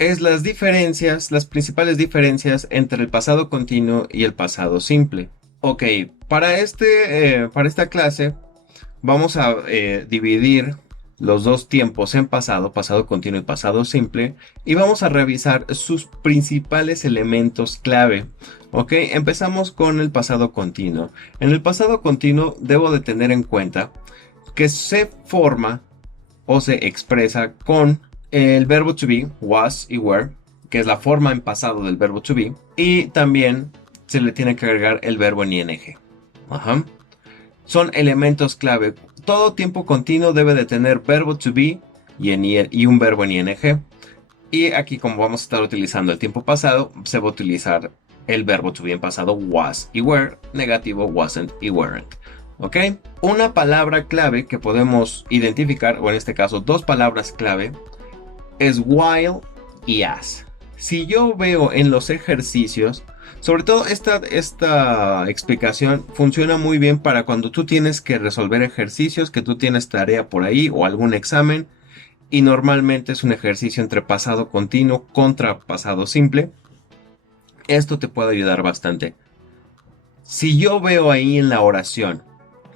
es las diferencias, las principales diferencias entre el pasado continuo y el pasado simple. Ok, para esta clase vamos a dividir los dos tiempos en pasado, pasado continuo y pasado simple, y vamos a revisar sus principales elementos clave. Ok, empezamos con el pasado continuo. En el pasado continuo debo de tener en cuenta que se forma o se expresa con el verbo to be, was y were, que es la forma en pasado del verbo to be, y también se le tiene que agregar el verbo en ing. Ajá. Son elementos clave. Todo tiempo continuo debe de tener verbo to be y un verbo en ing. Y aquí, como vamos a estar utilizando el tiempo pasado, se va a utilizar el verbo to be en pasado was y were, negativo wasn't y weren't. ¿Ok? Una palabra clave que podemos identificar, o en este caso dos palabras clave, es while y as. Si yo veo en los ejercicios, sobre todo esta explicación funciona muy bien para cuando tú tienes que resolver ejercicios, que tú tienes tarea por ahí o algún examen, y normalmente es un ejercicio entre pasado continuo contra pasado simple. Esto te puede ayudar bastante. Si yo veo ahí en la oración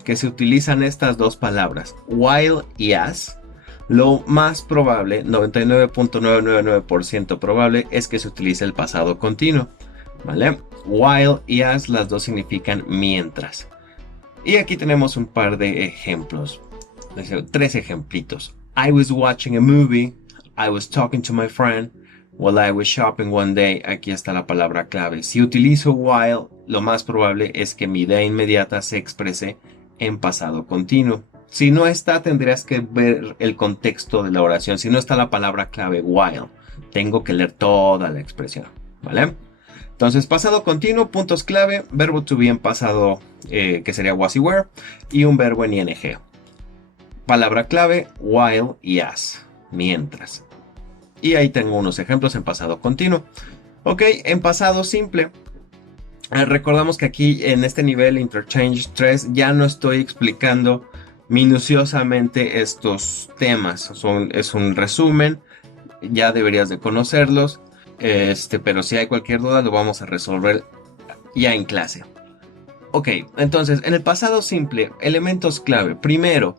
que se utilizan estas dos palabras, while y as, lo más probable, 99.999% probable, es que se utilice el pasado continuo, ¿vale? While y as, las dos significan mientras. Y aquí tenemos un par de ejemplos, tres ejemplitos. I was watching a movie, I was talking to my friend, while I was shopping one day. Aquí está la palabra clave. Si utilizo while, lo más probable es que mi idea inmediata se exprese en pasado continuo. Si no está, tendrías que ver el contexto de la oración. Si no está la palabra clave while, tengo que leer toda la expresión, ¿vale? Entonces, pasado continuo, puntos clave, verbo to be en pasado, que sería was y were, y un verbo en ing. Palabra clave, while y as, mientras. Y ahí tengo unos ejemplos en pasado continuo. Ok, en pasado simple. Recordamos que aquí en este nivel Interchange 3 ya no estoy explicando minuciosamente estos temas. Es un resumen, ya deberías de conocerlos. Pero si hay cualquier duda lo vamos a resolver ya en clase. Ok, entonces en el pasado simple, elementos clave. Primero,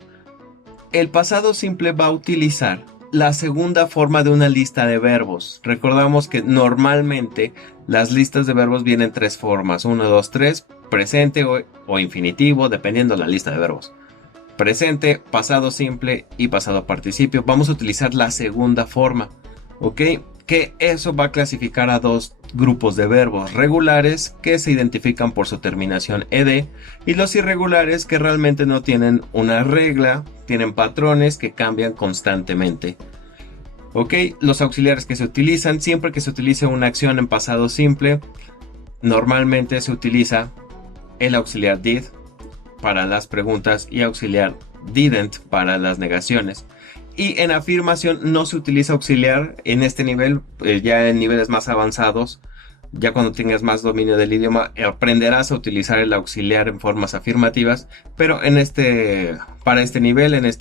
el pasado simple va a utilizar la segunda forma de una lista de verbos. Recordamos que normalmente las listas de verbos vienen tres formas: 1, 2, 3, presente o infinitivo, dependiendo de la lista de verbos. Presente, pasado simple y pasado participio. Vamos a utilizar la segunda forma, ¿ok? Que eso va a clasificar a dos grupos de verbos: regulares, que se identifican por su terminación ed, y los irregulares, que realmente no tienen una regla, tienen patrones que cambian constantemente. Ok, los auxiliares que se utilizan: siempre que se utilice una acción en pasado simple, normalmente se utiliza el auxiliar did para las preguntas y auxiliar didn't para las negaciones. Y en afirmación no se utiliza auxiliar en este nivel. Ya en niveles más avanzados, ya cuando tengas más dominio del idioma, aprenderás a utilizar el auxiliar en formas afirmativas. Pero para este nivel,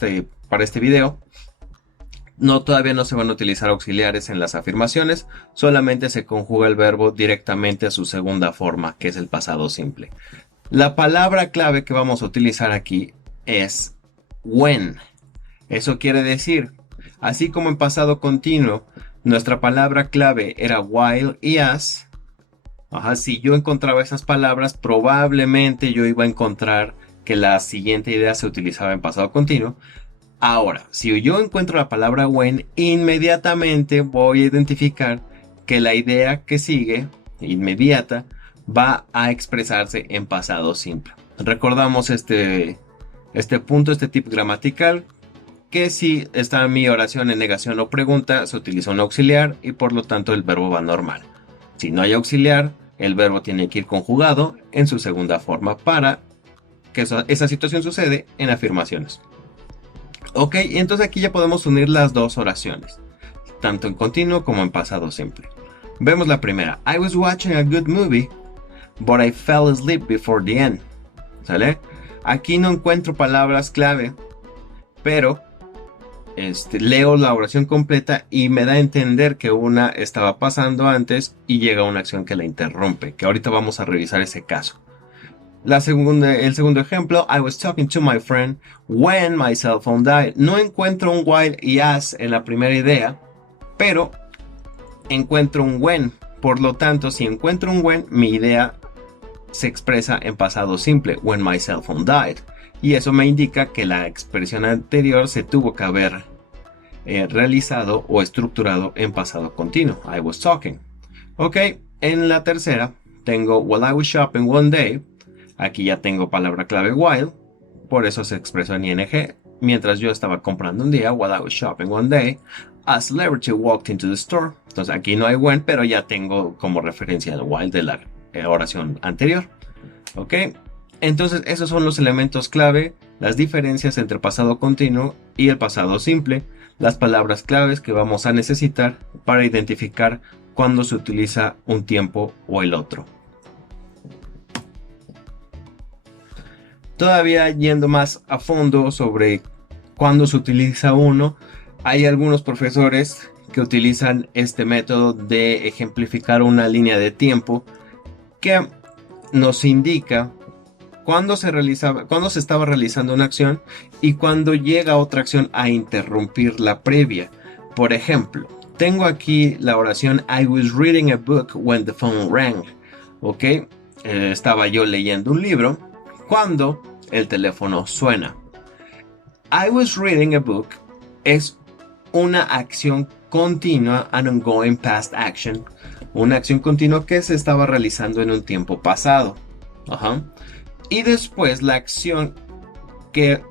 para este video, todavía no se van a utilizar auxiliares en las afirmaciones. Solamente se conjuga el verbo directamente a su segunda forma, que es el pasado simple. La palabra clave que vamos a utilizar aquí es when. Eso quiere decir, así como en pasado continuo, nuestra palabra clave era while y as. Si yo encontraba esas palabras, probablemente yo iba a encontrar que la siguiente idea se utilizaba en pasado continuo. Ahora, si yo encuentro la palabra when, inmediatamente voy a identificar que la idea que sigue, inmediata, va a expresarse en pasado simple. Recordamos este punto, este tip gramatical, que si está mi oración en negación o pregunta, se utiliza un auxiliar y por lo tanto el verbo va normal. Si no hay auxiliar, el verbo tiene que ir conjugado en su segunda forma para que esa situación sucede en afirmaciones. Ok, y entonces aquí ya podemos unir las dos oraciones, tanto en continuo como en pasado simple. Vemos la primera. I was watching a good movie, but I fell asleep before the end. ¿Sale? Aquí no encuentro palabras clave, pero leo la oración completa y me da a entender que una estaba pasando antes y llega una acción que la interrumpe, que ahorita vamos a revisar ese caso. El segundo ejemplo, I was talking to my friend when my cell phone died. No encuentro un while y as en la primera idea, pero encuentro un when. Por lo tanto, si encuentro un when, mi idea se expresa en pasado simple, when my cell phone died. Y eso me indica que la expresión anterior se tuvo que haber realizado o estructurado en pasado continuo. I was talking. Ok, en la tercera tengo while I was shopping one day. Aquí ya tengo palabra clave while, por eso se expresó en ing. Mientras yo estaba comprando un día, while I was shopping one day, a celebrity walked into the store. Entonces aquí no hay when, pero ya tengo como referencia el while de la oración anterior. Ok, entonces esos son los elementos clave, las diferencias entre pasado continuo y el pasado simple, las palabras claves que vamos a necesitar para identificar cuándo se utiliza un tiempo o el otro. Todavía yendo más a fondo sobre cuándo se utiliza uno, hay algunos profesores que utilizan este método de ejemplificar una línea de tiempo que nos indica cuándo se estaba realizando una acción y cuándo llega otra acción a interrumpir la previa. Por ejemplo, tengo aquí la oración I was reading a book when the phone rang. Ok, estaba yo leyendo un libro cuando el teléfono suena. I was reading a book es una acción continua, an ongoing past action, una acción continua que se estaba realizando en un tiempo pasado. Y después la acción que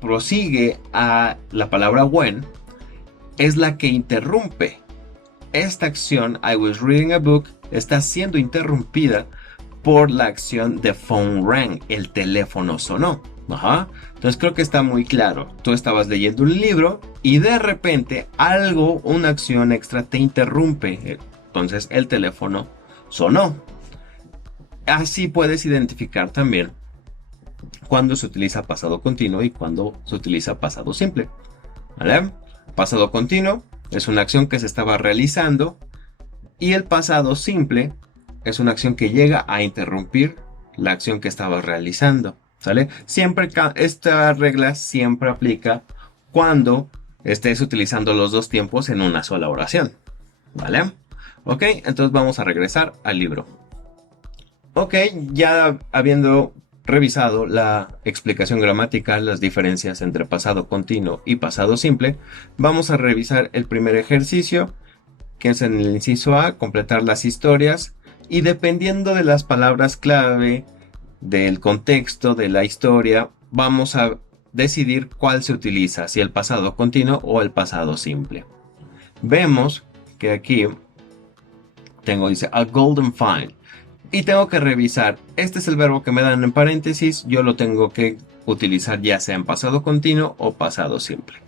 prosigue a la palabra when es la que interrumpe. Esta acción, I was reading a book, está siendo interrumpida por la acción de phone rang, el teléfono sonó. Entonces creo que está muy claro. Tú estabas leyendo un libro y de repente algo, una acción extra te interrumpe. Entonces el teléfono sonó. Así puedes identificar también cuando se utiliza pasado continuo y cuando se utiliza pasado simple. ¿Vale? Pasado continuo es una acción que se estaba realizando y el pasado simple es una acción que llega a interrumpir la acción que estaba realizando. ¿Sale? Siempre esta regla siempre aplica cuando estés utilizando los dos tiempos en una sola oración. ¿Vale? Ok, entonces vamos a regresar al libro. Ok, ya habiendo revisado la explicación gramatical, las diferencias entre pasado continuo y pasado simple, vamos a revisar el primer ejercicio, que es en el inciso A, completar las historias, y dependiendo de las palabras clave, del contexto de la historia, vamos a decidir cuál se utiliza, si el pasado continuo o el pasado simple. Vemos que aquí dice a golden find. Y tengo que revisar, este es el verbo que me dan en paréntesis, yo lo tengo que utilizar ya sea en pasado continuo o pasado simple.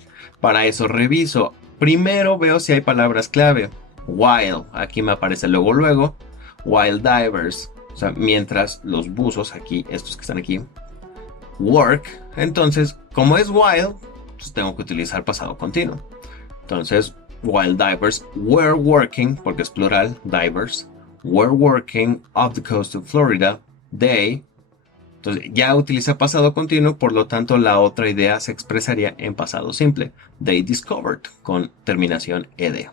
Para eso reviso, primero veo si hay palabras clave, while, aquí me aparece luego, while divers, o sea, mientras los buzos aquí, estos que están aquí, work, entonces como es while, pues tengo que utilizar pasado continuo. Entonces, while divers were working, porque es plural, divers, were working off the coast of Florida, they, entonces ya utiliza pasado continuo, por lo tanto la otra idea se expresaría en pasado simple, they discovered, con terminación ed.